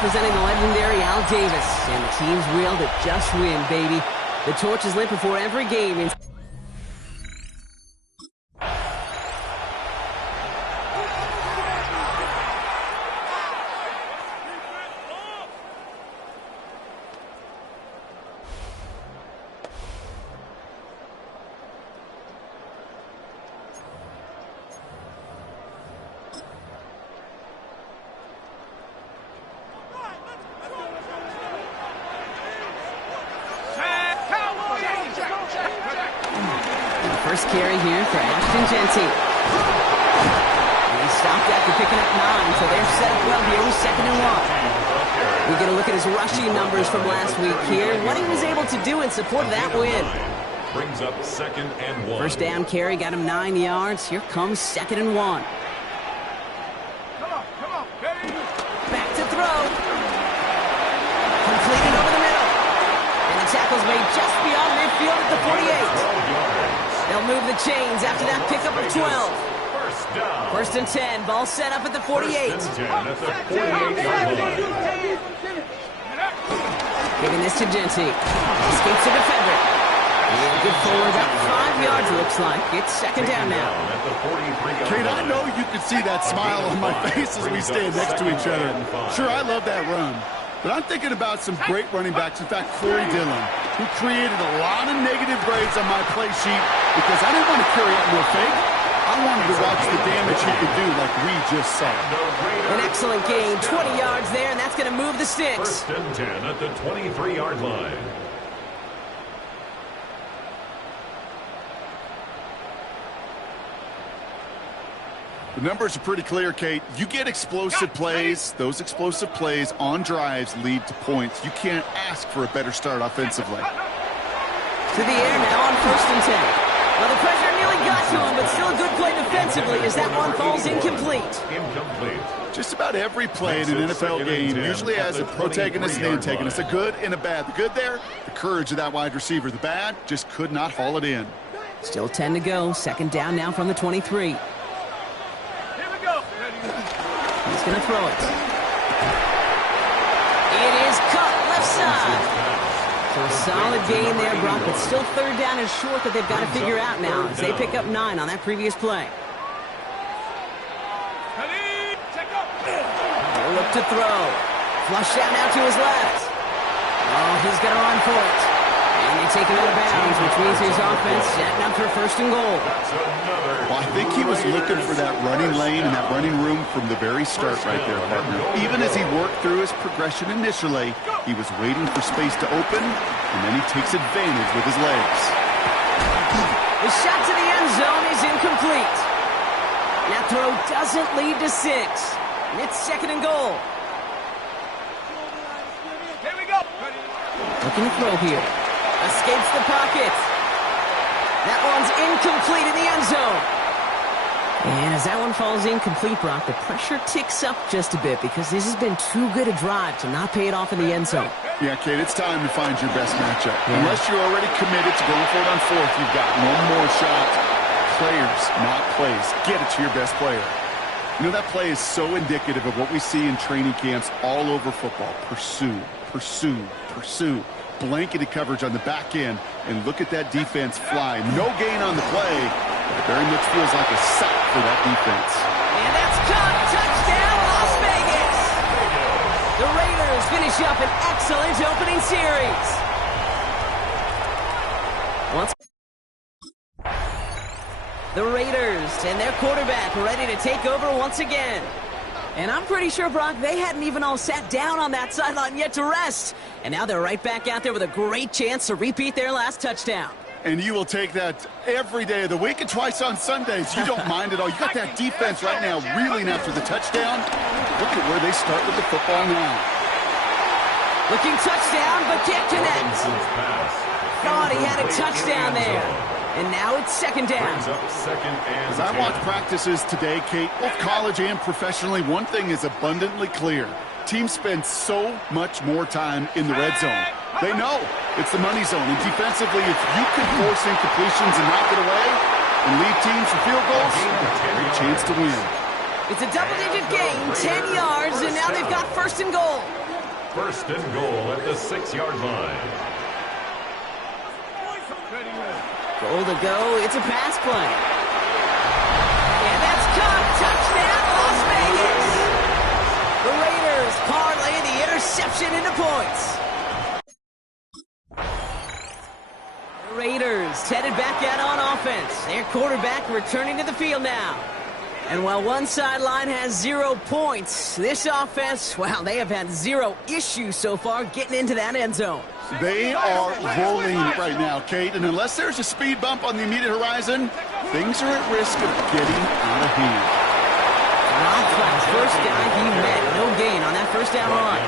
representing the legendary Al Davis. And the team's will to just win, baby. The torch is lit before every game. First carry here for Ashton Genty. He stopped after picking up 9, so they're set up well here with 2nd and 1. We get a look at his rushing numbers from last week here, what he was able to do in support of that win. Brings up 2nd and 1. First down carry got him 9 yards. Here comes 2nd and 1. Back to throw. Completed over the middle. And the tackle's made just beyond midfield at the 48. They'll move the chains after that pickup of 12. First and 10. Ball set up at the 48. Giving this to Genty. Escapes the defender. And good forward, about 5 yards, looks like. It's 2nd down now. Kate, I know you can see that smile on my face as we stand next to each other. Sure, I love that run. But I'm thinking about some great running backs. In fact, Corey Dillon, who created a lot of negative grades on my play sheet because I didn't want to carry out no fake. I wanted to watch the damage he could do like we just saw. An excellent gain, 20 yards there, and that's going to move the sticks. First and 10 at the 23-yard line. The numbers are pretty clear, Kate. You get explosive plays. Those explosive plays on drives lead to points. You can't ask for a better start offensively. To the air now on 1st and 10. Well, the pressure nearly got to him, but still a good play defensively as that one falls incomplete. Just about every play in an NFL game usually has a protagonist and antagonist, a good and a bad. The good there, the courage of that wide receiver. The bad, just could not haul it in. Still 10 to go. 2nd down now from the 23. He's going to throw it. It is cut left side. So a solid gain there, Brock, but still 3rd down and short that they've got to figure out now as they pick up 9 on that previous play. They'll look to throw. Flush out now to his left. Oh, he's going to run for it. And they take him out of bounds, which means his offense setting up for 1st and goal. Well, I think he was looking for that running lane and that running room from the very start right there, partner. Even as he worked through his progression initially, he was waiting for space to open, and then he takes advantage with his legs. The shot to the end zone is incomplete. That throw doesn't lead to 6. It's 2nd and goal. Here we go. Looking to throw here. Escapes the pocket. That one's incomplete in the end zone. And as that one falls incomplete, Brock, the pressure ticks up just a bit because this has been too good a drive to not pay it off in the end zone. Yeah, Kate, it's time to find your best matchup. Yeah. Unless you're already committed to going for it on 4th, you've got one more shot. Players, not plays. Get it to your best player. You know, that play is so indicative of what we see in training camps all over football. Pursue, pursue, pursue. Blanketed coverage on the back end, and look at that defense fly. No gain on the play, but it very much feels like a sack for that defense. And that's caught. Touchdown, Las Vegas. The Raiders finish up an excellent opening series. The Raiders and their quarterback ready to take over once again. And I'm pretty sure, Brock, they hadn't even all sat down on that sideline yet to rest. And now they're right back out there with a great chance to repeat their last touchdown. And you will take that every day of the week and twice on Sundays. You don't mind at all. You got that defense right now reeling after the touchdown. Look at where they start with the football now. Looking touchdown, but can't connect. Thought he had a touchdown there. And now it's 2nd down. As I watch practices today, Kate, both college and professionally, one thing is abundantly clear. Teams spend so much more time in the red zone. They know it's the money zone. And defensively, if you can force incompletions and knock it away and leave teams for field goals, great chance to win. It's a double-digit gain, 10 yards, and now they've got 1st and goal. First and goal at the 6-yard line. Goal to go. It's a pass play. And that's caught. Touchdown, Las Vegas. The Raiders parlay the interception into points. The Raiders headed back out on offense. Their quarterback returning to the field now. And while one sideline has 0 points, this offense, well, they have had 0 issues so far getting into that end zone. They are rolling right now, Kate, and unless there's a speed bump on the immediate horizon, things are at risk of getting out of hand. First guy he met, no gain on that first down run.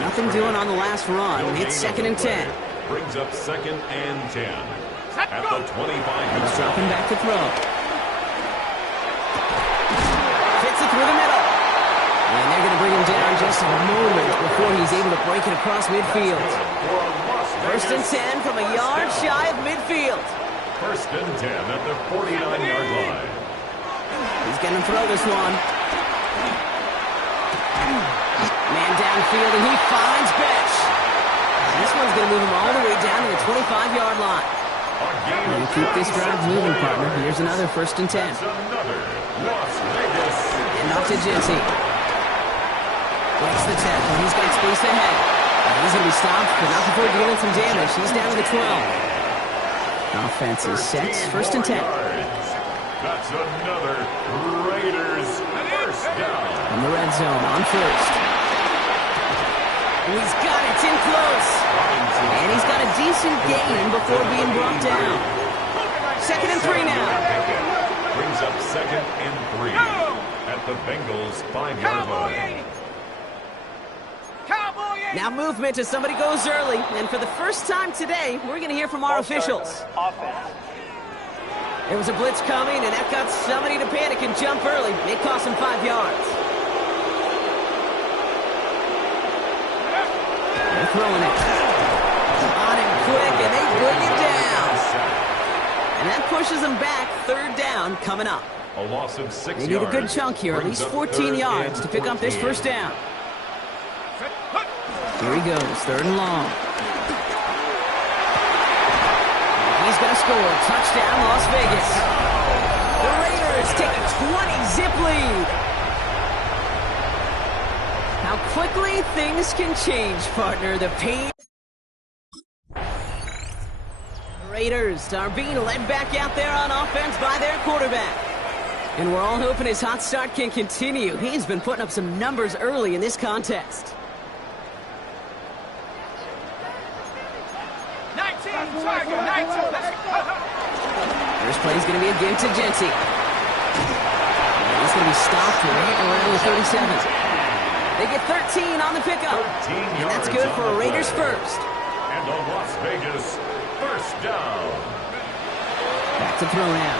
Nothing doing on the last run. It's 2nd and 10. Brings up 2nd and 10 at the 25. He's dropping back to throw. Fits it through the middle. And they're going to bring him down just a moment before he's able to break it across midfield. 1st and 10 from a yard shy of midfield. 1st and 10 at the 49-yard line. He's going to throw this one. Man downfield, and he finds Betch. This one's going to move him all the way down to the 25-yard line. And keep this drive moving, partner. Here's another 1st and 10. And off to Genty. Breaks the tackle. He's got space ahead. He's going to be stopped, but not before dealing some damage. He's down to the 12. Offense is set. 1st and 10. That's another Raiders first down. In the red zone on 1st. He's got it. It's in close. And he's got a decent gain before being brought down. 2nd and 3 now. Brings up 2nd and 3 at the Bengals 5-yard line. Now movement as somebody goes early. And for the first time today, we're going to hear from our officials. There was a blitz coming, and that got somebody to panic and jump early. It cost him 5 yards. They're throwing it. On him quick, and they bring him down. And that pushes them back. 3rd down coming up. A loss of 6 yards. They need a good chunk here, at least 14 yards to pick up this 1st down. Here he goes, 3rd and long. He's going to score. Touchdown, Las Vegas. The Raiders take a 20-zip lead. How quickly things can change, partner. The pain. The Raiders are being led back out there on offense by their quarterback. And we're all hoping his hot start can continue. He's been putting up some numbers early in this contest. First play is going to be again to Genty. He's going to be stopped right around the 37. They get 13 on the pickup. And that's good for a Raiders first. And a Las Vegas first down. Back to throw now.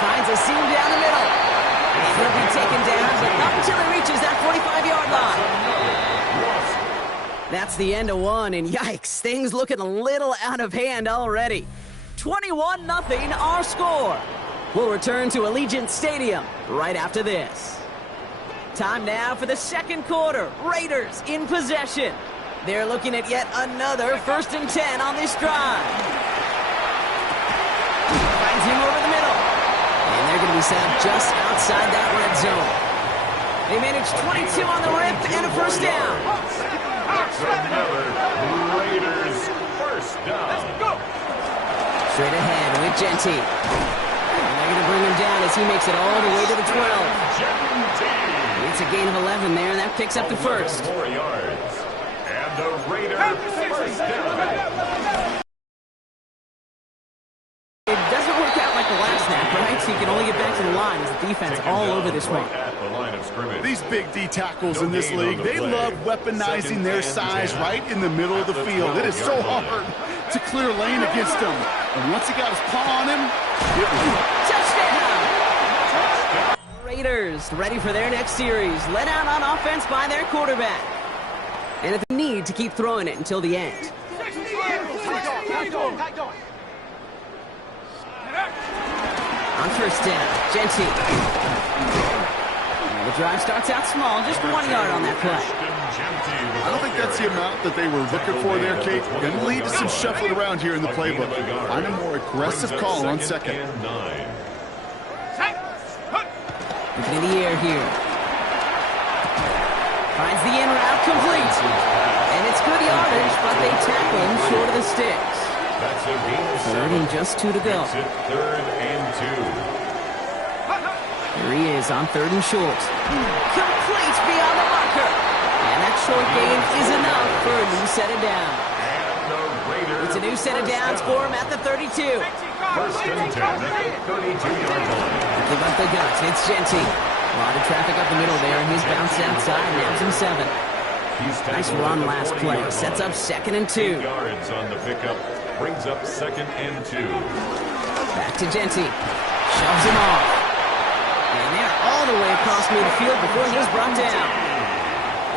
Finds a seam down the middle. And he'll be taken down, but not until he reaches that 45-yard line. That's the end of one, and yikes, things looking a little out of hand already. 21-0 our score. We'll return to Allegiant Stadium right after this. Time now for the 2nd quarter. Raiders in possession. They're looking at yet another 1st and 10 on this drive. Finds him over the middle. And they're going to be set just outside that red zone. They managed 22 on the rip and a 1st down. Another Raiders first down. Let's go. Straight ahead with Genty. And they're going to bring him down as he makes it all the way to the 12. It's a gain of 11 there, and that picks up the 1st. 4 yards. And the Raiders first down. It doesn't work out like the last snap, right? So you can only get back to the line as the defense all over this one. These big D tackles in this league, they love weaponizing their size right in the middle of the field. It is so hard to clear lane against them. And once he got his paw on him, it was... Touchdown! Raiders ready for their next series. Let out on offense by their quarterback. And they need to keep throwing it until the end. On 1st down, Genty. The drive starts out small, just 1 yard on that play. I don't think that's the amount that they were looking for there, Kate. Going to lead to some shuffling around here in the playbook. Find a more aggressive call on second. Looking in the air here. Finds the in route complete. And it's good yardage, but they tackle him short of the sticks. That's a gain of 3rd and just 2 to go. Makes it 3rd and 2. Here he is on 3rd and short. Complete beyond the marker. And that short gain is enough for a new set of downs. And the Raiders. It's a new set of downs for him at the 32. 1st and 10 at the 32-yard line. Give up the guts. It's Genty. A lot of traffic up the middle there, and he's bounced outside. Nabs him 7. Nice run last play. Sets up 2nd and 2. 8 yards on the pickup. Brings up 2nd and 2. Back to Genty. Shoves him off. And they're all the way across midfield before he was brought down.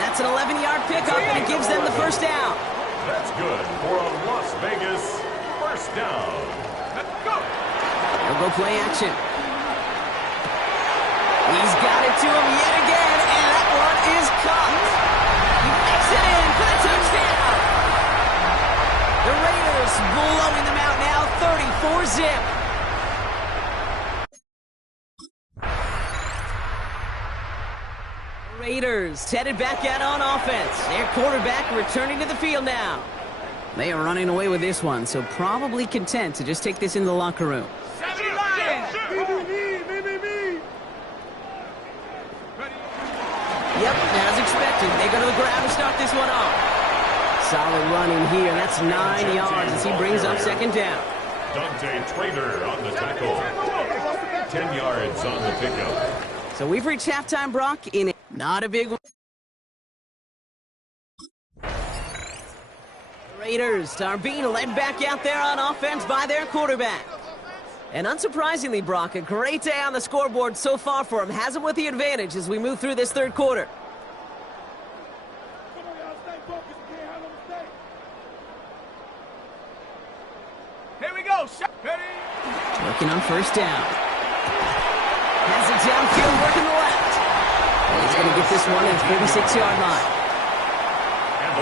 That's an 11-yard pickup, and it gives them the 1st down. That's good for a Las Vegas 1st down. They'll go play action. He's got it to him yet again, and that one is caught. He makes it in for the touchdown. The Raiders blowing them out now, 34-zip. Raiders headed back out on offense. Their quarterback returning to the field now. They are running away with this one, so probably content to just take this into the locker room. Yep, as expected. They go to the ground to start this one off. Solid running here. That's 9 yards as he brings up 2nd down. Dante Trader on the tackle. 10 yards on the pickup. So we've reached halftime, Brock, in not a big one. The Raiders are being led back out there on offense by their quarterback. And unsurprisingly, Brock, a great day on the scoreboard so far for him. Has him with the advantage as we move through this 3rd quarter. Here we go. Working on 1st down. Has it downfield, working the left. And he's going to get this one at the 46-yard line.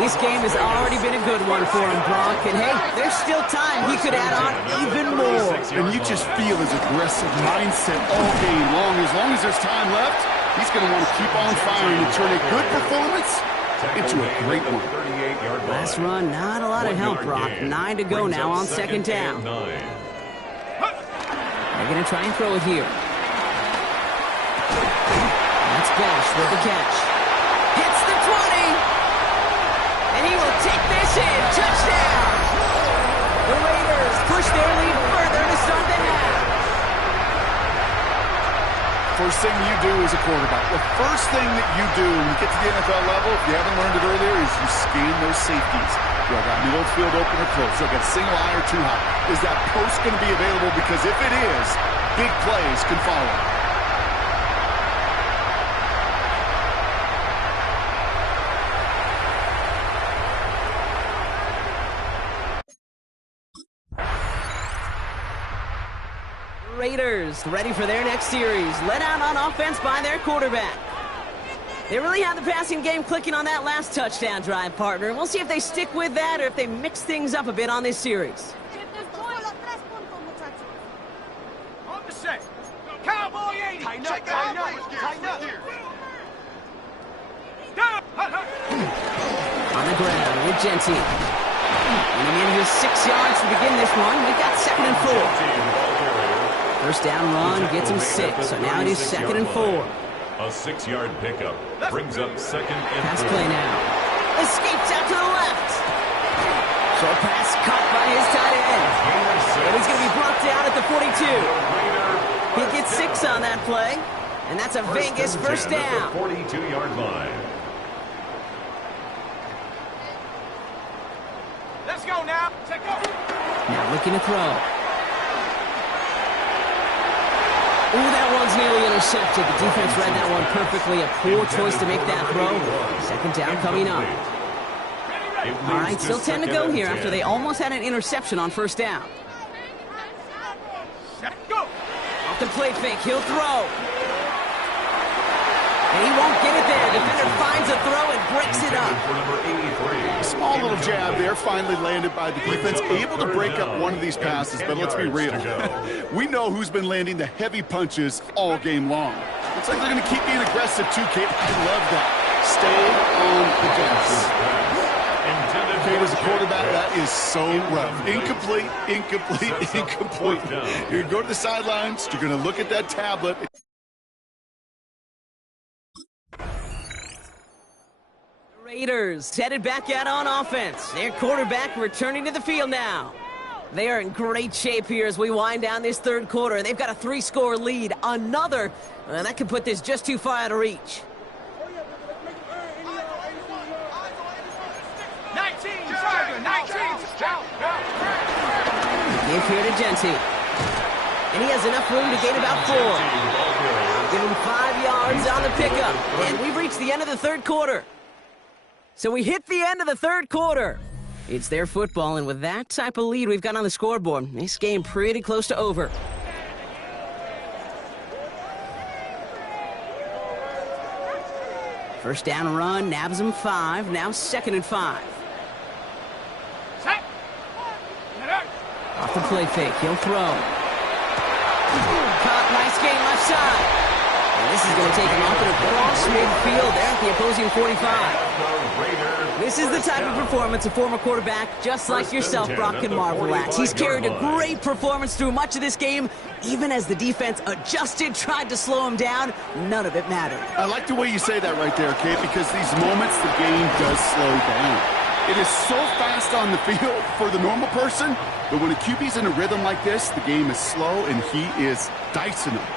This game has already been a good one for him, Brock. And, hey, there's still time. He could add on even more. And you just feel his aggressive mindset all game long. As long as there's time left, he's going to want to keep on firing and turn a good performance into a great one. Last run, not a lot of help, Brock. 9 to go now on 2nd down. They're going to try and throw it here. That's Bash with the catch. Hits the 20. And he will take this in. Touchdown. The Raiders push their lead further to start the half. First thing you do as a quarterback, the first thing that you do when you get to the NFL level, if you haven't learned it earlier, is you scan those safeties. Do I got middle field open or close? Do I got a single high or 2 high? Is that post going to be available? Because if it is, big plays can follow. Raiders ready for their next series. Led out on offense by their quarterback. They really had the passing game clicking on that last touchdown drive, partner. We'll see if they stick with that or if they mix things up a bit on this series. On the set. Cowboy 80. Tighten up. On the ground with Genty. Running in here 6 yards to begin this one. We've got 2nd and 4. 1st down run gets him 6, so now it is 2nd and 4. A 6-yard pickup brings up 2nd and 4. Pass play now. Escapes out to the left. Short pass caught by his tight end. And he's going to be brought down at the 42. He gets 6 on that play, and that's a Vegas 1st down. 42-yard line. Let's go now. Check up. Now looking to throw. Ooh, that one's nearly intercepted. The defense read that one perfectly. A poor choice to make that throw. 2nd down coming up. All right, still 10 to go here after they almost had an interception on 1st down. Off the play fake, he'll throw. And he won't get it there. Defender finds a throw and breaks it up. For number 83. Small little jab there, finally landed by the defense. Able to break up one of these passes, but let's be real. We know who's been landing the heavy punches all game long. Looks like they're going to keep being aggressive too, Kate. I love that. Stay on the gas. Kate, as a quarterback, that is so rough. Incomplete, incomplete, incomplete. You're going to go to the sidelines. You're going to look at that tablet. Raiders headed back out on offense. Their quarterback returning to the field now. They are in great shape here as we wind down this third quarter. They've got a 3-score lead. Another, that could put this just too far out of reach. 19, Tiger, 19. Give here to Genty. And he has enough room to gain about 4. Give him 5 yards on the pickup. And we've reached the end of the third quarter. So we hit the end of the third quarter. It's their football, and with that type of lead we've got on the scoreboard, this game pretty close to over. First down run, nabs him 5, now 2nd and 5. Set. Off the play fake, he'll throw. Caught, nice game left side. And this is going to take him off and across midfield there at the opposing 45. This is the type of performance a former quarterback just like yourself, Brock, can marvel at. He's carried a great performance through much of this game, even as the defense adjusted, tried to slow him down. None of it mattered. I like the way you say that right there, Kate, because these moments the game does slow down. It is so fast on the field for the normal person, but when a QB's in a rhythm like this, the game is slow and he is dicing them.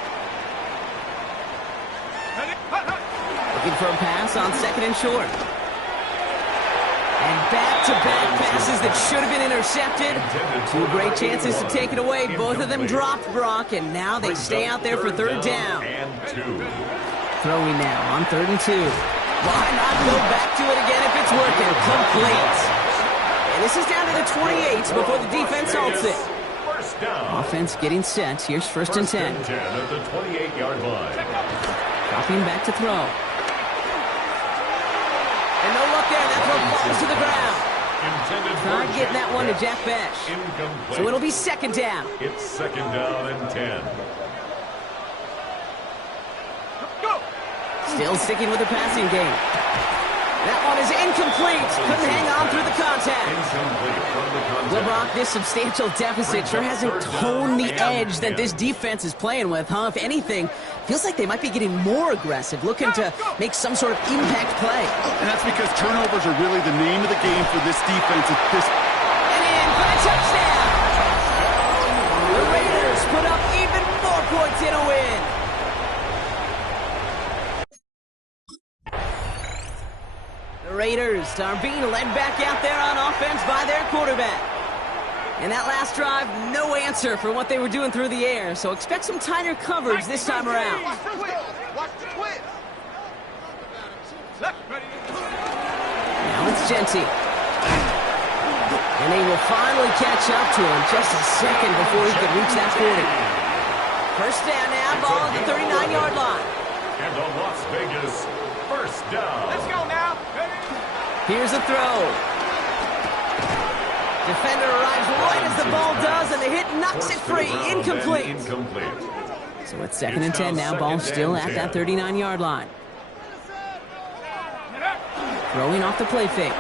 Looking for a pass on 2nd and short. And back-to-back passes that should have been intercepted. 2 great chances to take it away. Both of them dropped, Brock, and now they stay out there for 3rd down. Throwing now on 3rd and 2. Why not go back to it again if it's working? Complete. And this is down to the 28 before the defense halts it. Offense getting set. Here's 1st and 10. At the 28-yard line. Dropping back to throw. And no look there. That throw falls to the ground. Tried getting that one to Jack Besh. So it'll be 2nd down. It's 2nd down and 10. Still sticking with the passing game. That one is incomplete. Couldn't hang on through the contact. Well, Brock, this substantial deficit sure hasn't toned the edge that this defense is playing with, huh? If anything, feels like they might be getting more aggressive, looking to make some sort of impact play. And that's because turnovers are really the name of the game for this defense at this. And in for the touchdown. The Raiders put up even more points in a win. The Raiders are being led back out there on offense by their quarterback. And that last drive, no answer for what they were doing through the air, so expect some tighter coverage this time around. Now it's Genty. And they will finally catch up to him just a second before he could reach that 40. First down now, ball at the 39-yard line. And on Las Vegas, 1st down. Let's go now. Here's a throw. Defender arrives right as the ball does, and the hit knocks it free. Incomplete. So it's 2nd and 10 now. Ball still at that 39-yard line. Throwing off the play fake.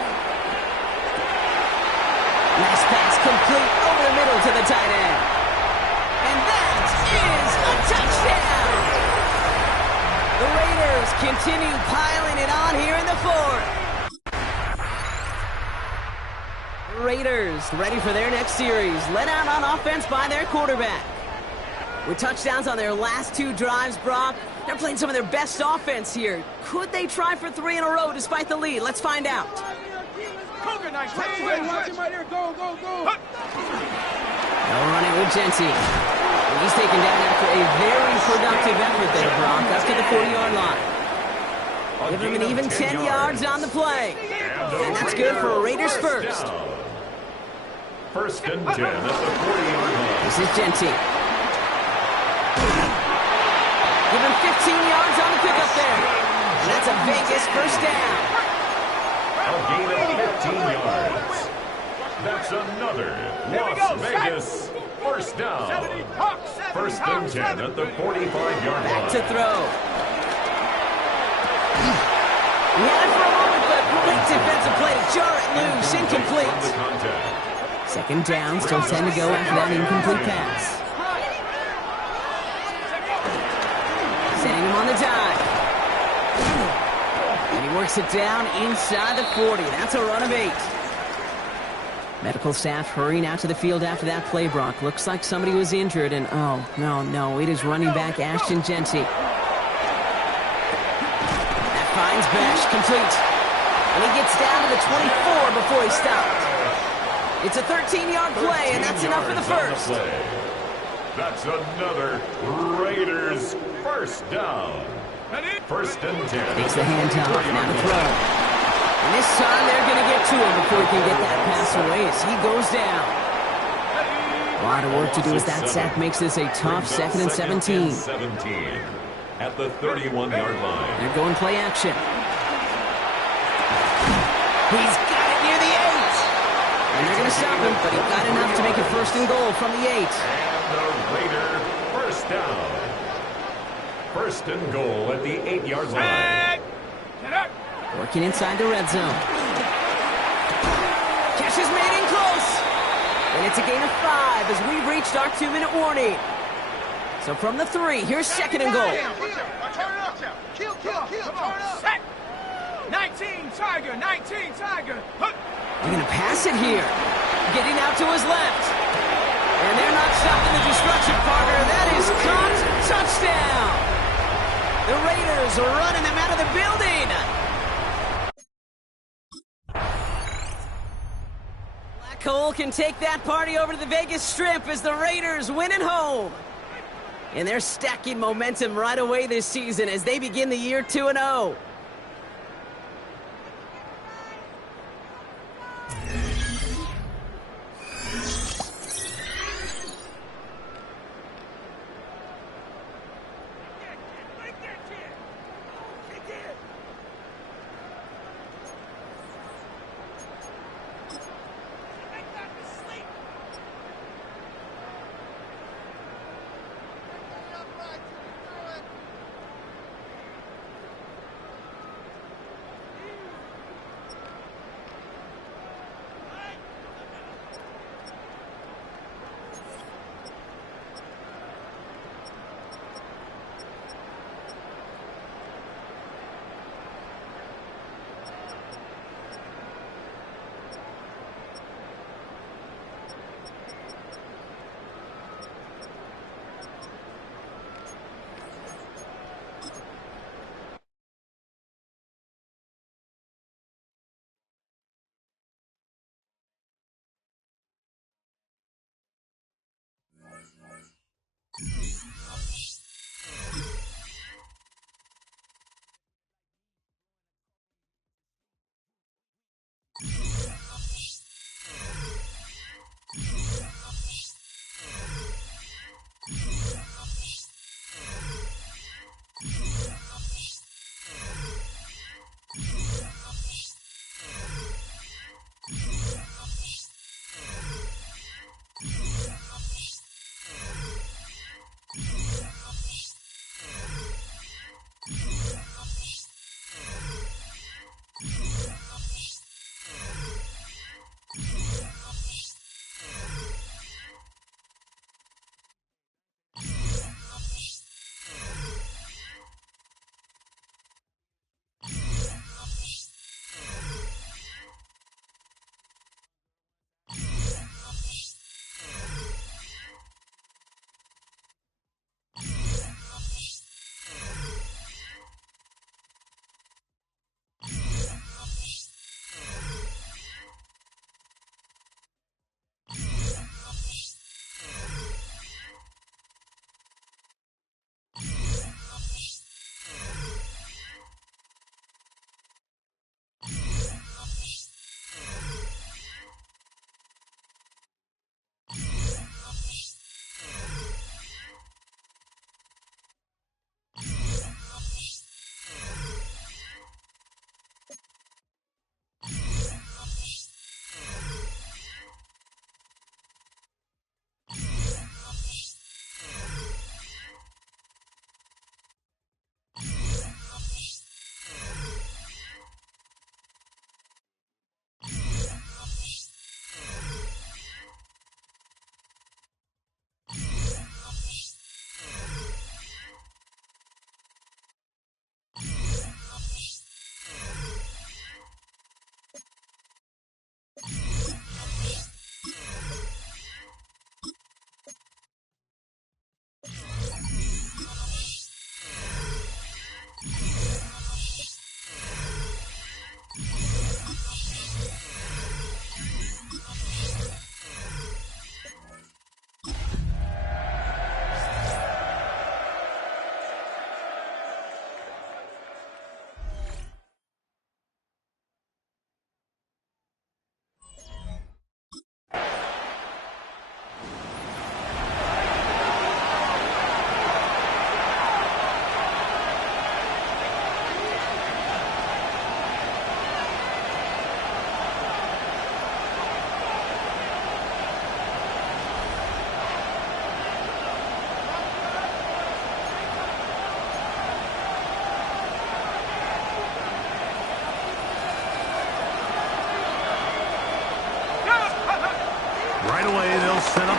Nice pass complete over the middle to the tight end. And that is a touchdown. The Raiders continue piling it on here in the 4th. Raiders ready for their next series, led out on offense by their quarterback. With touchdowns on their last 2 drives, Brock, they're playing some of their best offense here. Could they try for 3 in a row despite the lead? Let's find out. Nice. They'll run it with Genty. He's taken down after a very productive effort there, Brock, up to the 40-yard line. Give him an even 10 yards on the play. And that's good for a Raiders first. 1st and 10 at the 40-yard line. This is Genty. Give him 15 yards on the pickup there. And that's a Vegas first down. A gain of 15 yards. That's another Las Vegas first down. First and 10 at the 45-yard line. Back to throw. He had it for a moment, but great defensive play to jar it loose. Incomplete. Second down, still 10 to go after that incomplete pass. Sending him on the dive. And he works it down inside the 40. That's a run of 8. Medical staff hurrying out to the field after that play, Brock. Looks like somebody was injured, and oh, no, it is running back Ashton Genty. That finds Besh, complete. And he gets down to the 24 before he stopped. It's a 13-yard play, and that's enough for the first. That's another Raiders first down. First and 10. Takes the handoff, now to throw. And this time they're going to get to him before he can get that pass away as he goes down. A lot of work to do as that sack makes this a tough 2nd and 17. At the 31-yard line. They're going play action. He's got it near the 8. And they're going to stop him, but he got enough to make it first and goal from the 8. And the Raider first down. First and goal at the 8-yard line. Working inside the red zone. Catch is made in close. And it's a gain of 5 as we've reached our 2-minute warning. So from the 3, here's second and goal. Kill. 19 Tiger. They're going to pass it here. Getting out to his left. And they're not stopping the destruction, partner. That is caught. Touchdown. The Raiders are running them out of the building. Black Hole can take that party over to the Vegas Strip as the Raiders win at home. And they're stacking momentum right away this season as they begin the year 2-0.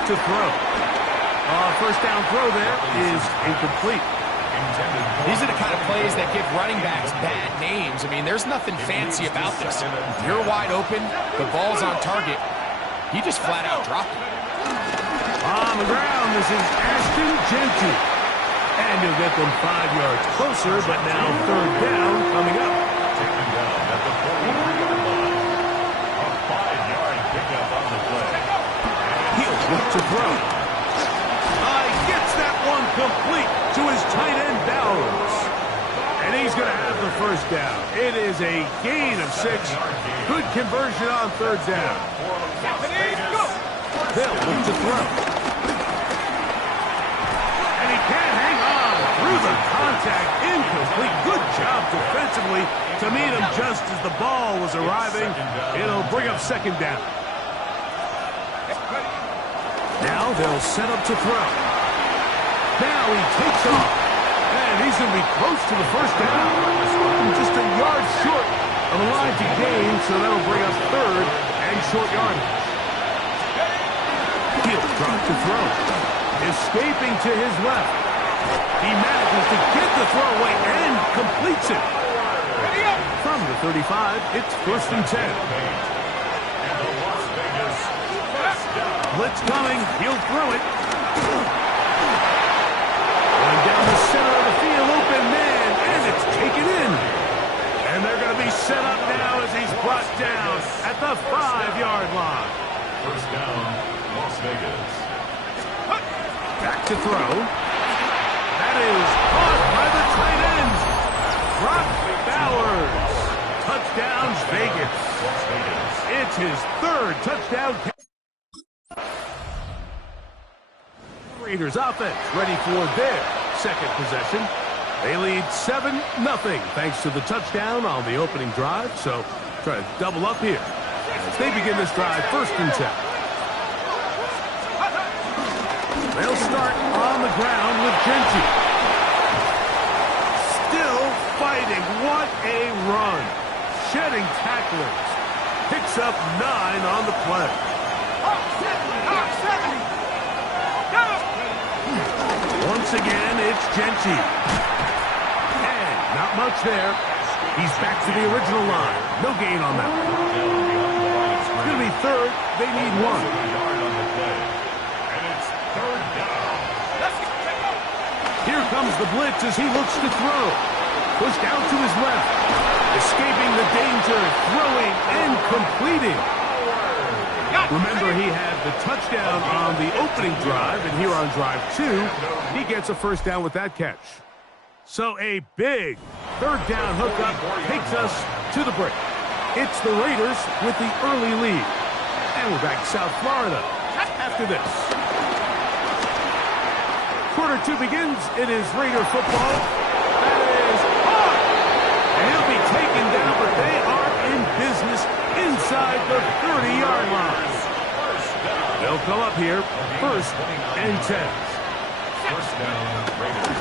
to throw. First down throw there is incomplete. These are the kind of plays that give running backs bad names. I mean, there's nothing fancy about this. You're wide open, the ball's on target. He just flat out dropped it. On the ground, this is Ashton Genty. And he'll get them 5 yards closer, but now third down coming up. Taken down at the 43-yard line. A 5-yard pickup on the play. He'll look to throw. He gets that one complete to his tight end, Bowers. And he's going to have the first down. It is a gain of 6. Good conversion on third down. They'll look to throw. And he can't hang on through the contact. Incomplete. Good job defensively to meet him just as the ball was arriving. It'll bring up second down. Now they'll set up to throw. Now he takes off. And he's going to be close to the first down. Just a yard short of the line to gain, so that'll bring up third and short yardage. He'll drop to throw. Escaping to his left. He manages to get the throw away and completes it. From the 35, it's first and 10. Blitz coming. He'll throw it. Going down the center of the field. Open man. And it's taken in. And they're going to be set up now as he's brought down at the 5-yard line. First down, Las Vegas. Back to throw. That is caught by the tight end. Brock Bowers. Touchdown, Vegas. It's his third touchdown. Raiders offense ready for their second possession. They lead 7-0 thanks to the touchdown on the opening drive. So try to double up here as they begin this drive first and 10. They'll start on the ground with Genty. Still fighting. What a run. Shedding tacklers. Picks up 9 on the play. Once again, it's Genty. And not much there. He's back to the original line. No gain on that one. It's going to be third. They need 1. Here comes the blitz as he looks to throw. Pushed out to his left. Escaping the danger. Throwing and completing. Remember, he had the touchdown on the opening drive, and here on drive 2, he gets a first down with that catch. So a big third down hookup takes us to the break. It's the Raiders with the early lead. And we're back to South Florida after this. Quarter 2 begins. It is Raider football. That is on. And he'll be taken down, but they are in business inside the 30-yard line. They'll come up here, first and 10. First down, Raiders.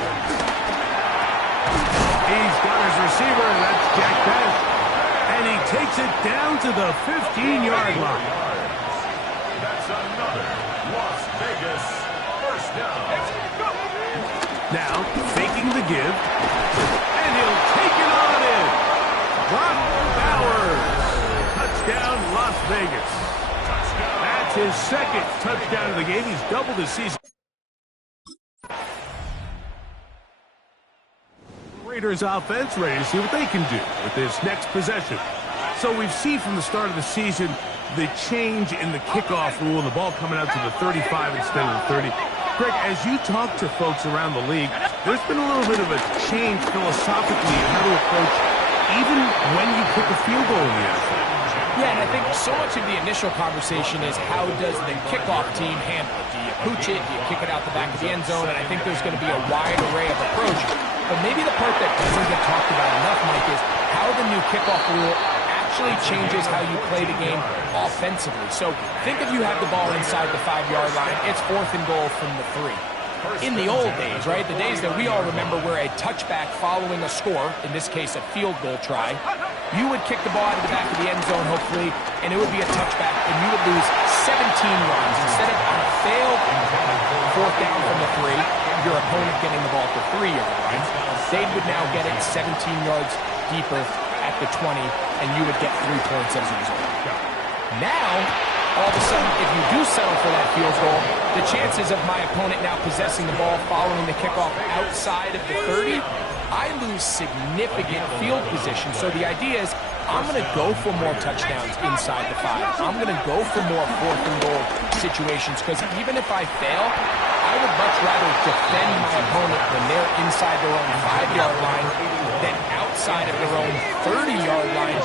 He's got his receiver, and that's Jack Bennett. And he takes it down to the 15-yard line. That's another Las Vegas first down. Now, faking the give. And he'll take it on in. Brock Bowers. Touchdown, Las Vegas. That's his second touchdown of the game. He's doubled his season. Raiders offense ready to see what they can do with this next possession. So we've seen from the start of the season the change in the kickoff rule and the ball coming out to the 35 instead of the 30. Greg, as you talk to folks around the league, there's been a little bit of a change philosophically in how to approach even when you kick a field goal in the NFL. Yeah, and I think so much of the initial conversation is how does the kickoff team handle it? Do you pooch it? Do you kick it out the back of the end zone? And I think there's going to be a wide array of approach. But maybe the part that doesn't get talked about enough, Mike, is how the new kickoff rule actually changes how you play the game offensively. So think if you have the ball inside the 5-yard line, it's 4th and goal from the 3. In the old days, right, the days that we all remember where a touchback following a score, in this case a field goal try, you would kick the ball out of the back of the end zone, hopefully, and it would be a touchback, and you would lose 17 runs instead of on a failed fourth down from the 3, your opponent getting the ball at the 3-yard line, they would now get it 17 yards deeper at the 20, and you would get 3 points as a result. Now, all of a sudden, if you do settle for that field goal, the chances of my opponent now possessing the ball following the kickoff outside of the 30, I lose significant field position. So the idea is, I'm going to go for more touchdowns inside the 5. I'm going to go for more fourth and goal situations, because even if I fail, I would much rather defend my opponent when they're inside their own 5-yard line than outside of their own 30-yard line,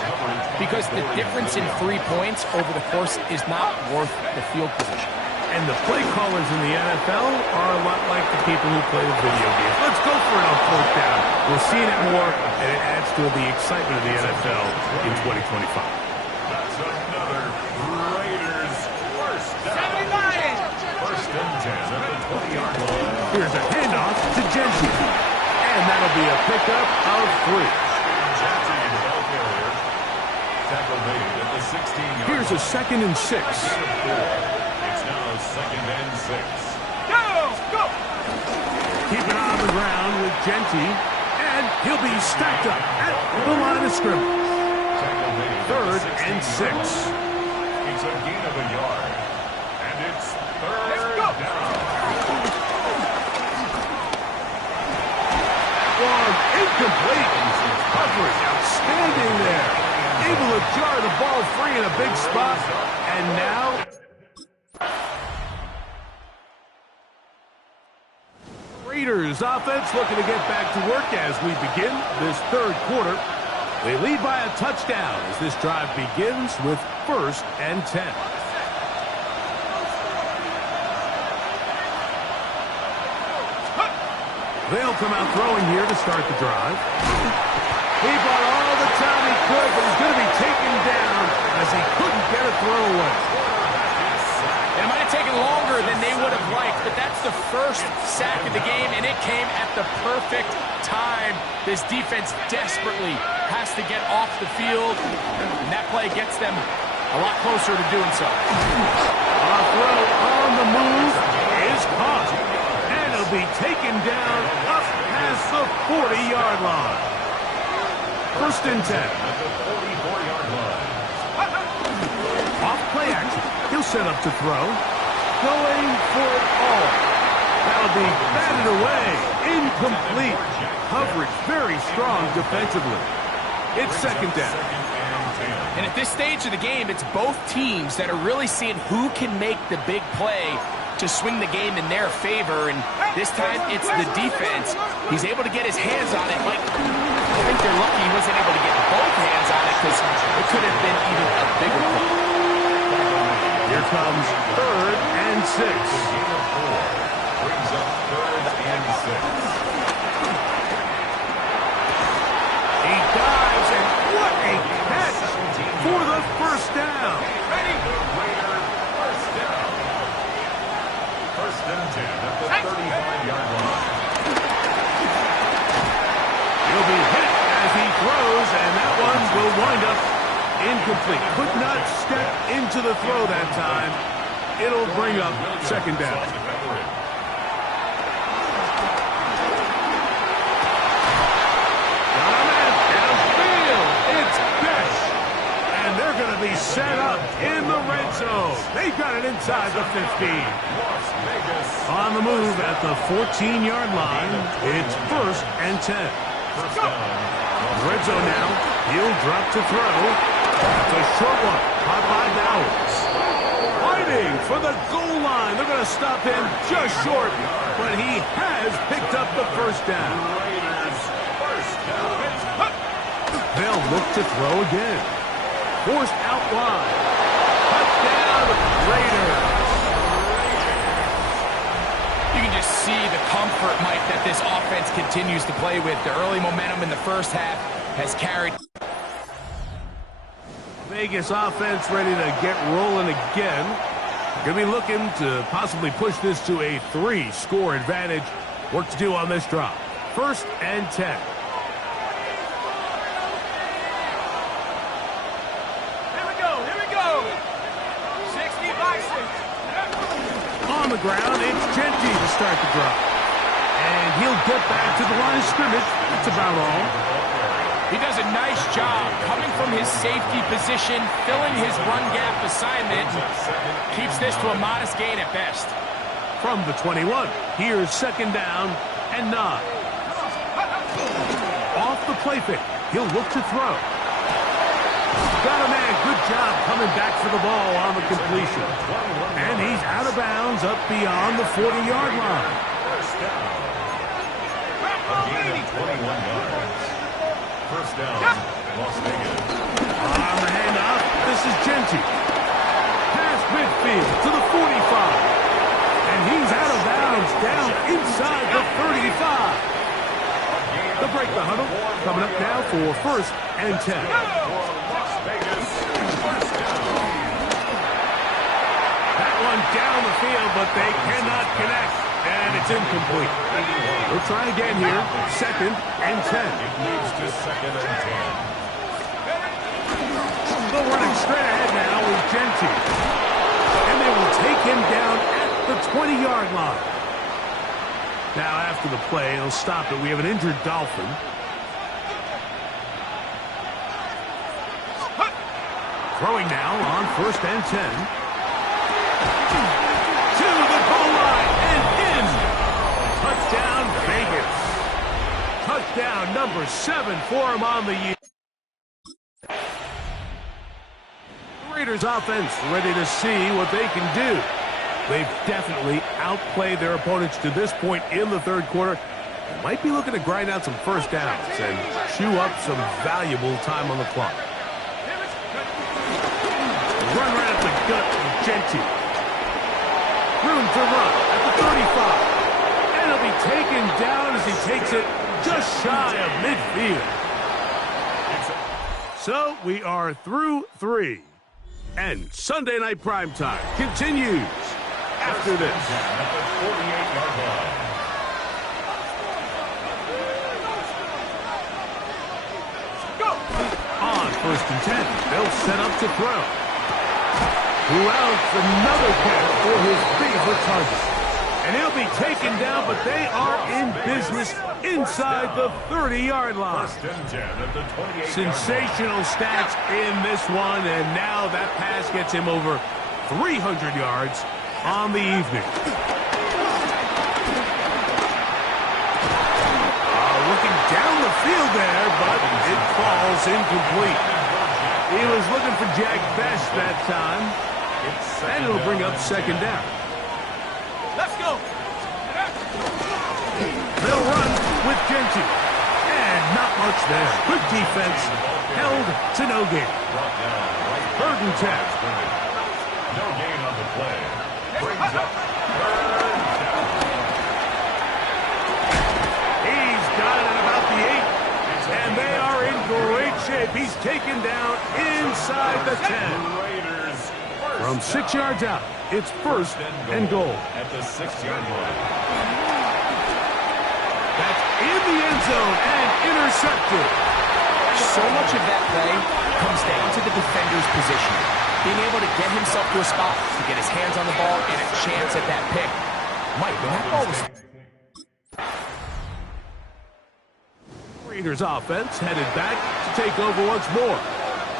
because the difference in 3 points over the course is not worth the field position. And the play callers in the NFL are a lot like the people who play the video games. Let's go for it on fourth down. We're seeing it more, and it adds to the excitement of the NFL in 2025. That's another Raiders first down. First and 10 at the 20-yard line. Here's a handoff to Jensen. And that'll be a pickup of 3. Jensen, the ball carrier. Tackle made at the 16-yard line. Here's a 2nd and 6. It's now 2nd and 6. Go! Keep an eye on the ground with Genty, and he'll be stacked up at the line of scrimmage. 3rd and 6. It's a gain of a yard. And it's 3rd down. Incomplete. Coverage outstanding there. Able to jar the ball free in a big spot. And now Raiders offense looking to get back to work as we begin this 3rd quarter. They lead by a touchdown as this drive begins with 1st and 10. They'll come out throwing here to start the drive. He bought all the time he could, but he's going to be taken down as he couldn't get a throw away. It might have taken longer than they would have liked, but that's the first sack of the game, and it came at the perfect time. This defense desperately has to get off the field, and that play gets them a lot closer to doing so. A throw on the move is caught, and it'll be taken down up past the 40-yard line. 1st and 10. At the 44-yard line. Off play action. He'll set up to throw. Going for it all. That'll be batted away. Incomplete. Coverage very strong defensively. It's 2nd down. And at this stage of the game, it's both teams that are really seeing who can make the big play to swing the game in their favor, and this time it's the defense. He's able to get his hands on it. Like, I think they're lucky he wasn't able to get both hands on it, because it could have been even a bigger play. Here comes 3rd and 6. Gain of 4 brings up 3rd and 6. He dives, and what a catch for the 1st down. Ready? The Raider first down. 1st and 10 at the 35-yard line. He'll be hit as he throws, and that one will wind up incomplete. Could not step into the throw that time. It'll bring up 2nd down. Downfield, it's Besh. And they're going to be set up in the red zone. They've got it inside the 15. Las Vegas. On the move at the 14-yard line, it's 1st and 10. First down. Red zone now. He'll drop to throw. It's a short one. Caught by Bowers. Fighting for the goal line. They're going to stop him just short, but he has picked up the 1st down. Raiders first down. They'll look to throw again. Forced out wide. Touchdown, Raiders. You can just see the comfort, Mike, that this offense continues to play with. The early momentum in the first half has carried. Vegas offense ready to get rolling again. Going to be looking to possibly push this to a 3-score advantage. Work to do on this drop. 1st and 10. Here we go. 60 by 6. On the ground, it's Genty to start the drive. And he'll get back to the line of scrimmage. That's about all. He does a nice job coming from his safety position, filling his run gap assignment. Keeps this to a modest gain at best. From the 21, here's second down and 9. Off the play fake, he'll look to throw. Got a man, good job coming back for the ball on the completion. And he's out of bounds up beyond the 40-yard line. First down. A gain of 21 yards. First down, Las Vegas. On the handoff, this is Genty. Past midfield to the 45. And he's out of bounds down inside the 35. They'll break the huddle. Coming up now for first and 10. Las Vegas. First down. That one down the field, but they cannot connect. And it's incomplete. We'll try again here. Second and 10. It moves to second and 10. They're running straight ahead now with Genty. And they will take him down at the 20-yard line. Now after the play, he'll stop it. We have an injured Dolphin. Throwing now on first and 10. To the goal line and in. Touchdown Vegas. Touchdown number 7 for him on the year. The Raiders offense ready to see what they can do. They've definitely outplayed their opponents to this point in the third quarter. They might be looking to grind out some first downs and chew up some valuable time on the clock. Run right up the gut with Genty. Room to run at the 35. And he'll be taken down as he takes it just shy of midfield. So we are through 3. And Sunday Night Primetime continues after this. At the 48-yard line. On first and 10, they'll set up to throw. Routs another catch for his favorite target. And he'll be taken down, but they are in business inside the 30-yard line. First and 10 at the 28-yard Sensational stats in this one, and now that pass gets him over 300 yards on the evening. Looking down the field there, but it falls incomplete. He was looking for Jack Best that time, and it'll bring up second down. Let's go. They'll run with Genty, and not much there. Good defense, held to no gain. Third and 10. No gain on the play. Brings up third down. He's got it at about the 8, and they are in great shape. He's taken down inside the 10. Raiders From 6 yards out, it's first and goal. at the 6-yard line. That's in the end zone and intercepted. So much of that play comes down to the defender's position. Being able to get himself to a spot to get his hands on the ball and a chance at that pick. Mike, when that ball was... Raiders offense headed back to take over once more.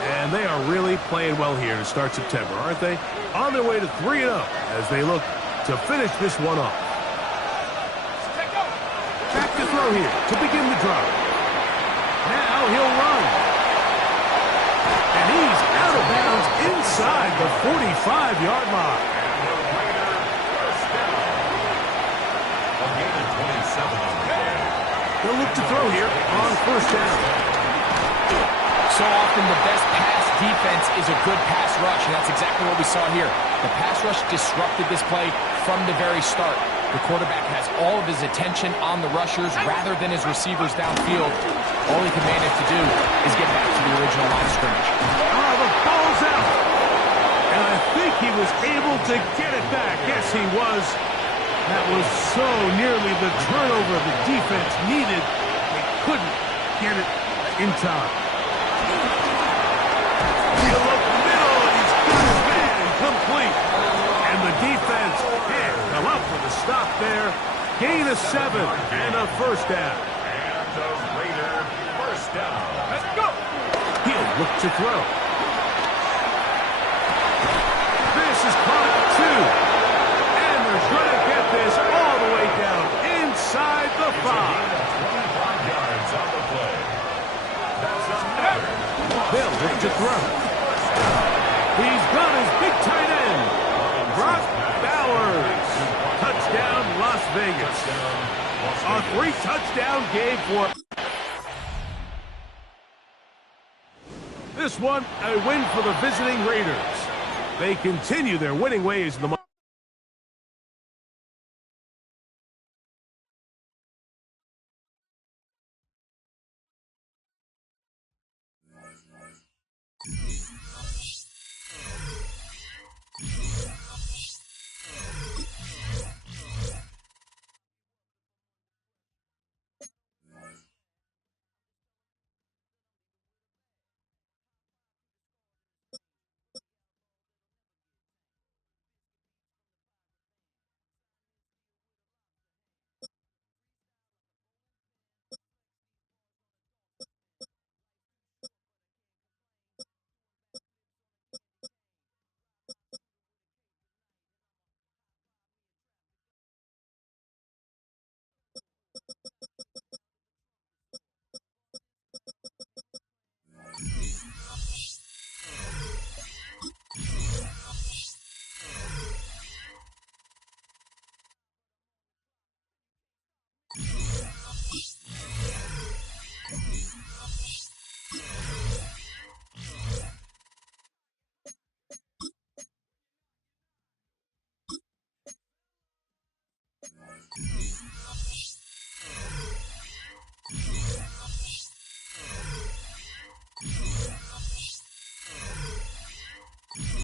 And they are really playing well here to start September, aren't they? On their way to 3-0 as they look to finish this one off. Back to throw here to begin the drive. Now he'll run. And he's out of bounds inside the 45-yard line. First down. A gain of 27 on the play. They'll look to throw here on first down. So often the best pass defense is a good pass rush, and that's exactly what we saw here. The pass rush disrupted this play from the very start. The quarterback has all of his attention on the rushers rather than his receivers downfield. All he can manage to do is get back to the original line of scrimmage. Oh, the ball's out. And I think he was able to get it back. Yes, he was. That was so nearly the turnover the defense needed. They couldn't get it in time. He'll look middle, and he's got his man complete. And the defense. Can't come up with a stop there. Gain of 7 and a first down. And the Raider first down. Let's go. He'll look to throw. This is caught at 2. And they're going to get this all the way down inside the 5. 25 yards on the play. That's another. They'll look to throw. He's got his big tight end, Brock Bowers. Touchdown, Las Vegas. A 3-touchdown game for... This one, a win for the visiting Raiders. They continue their winning ways in the...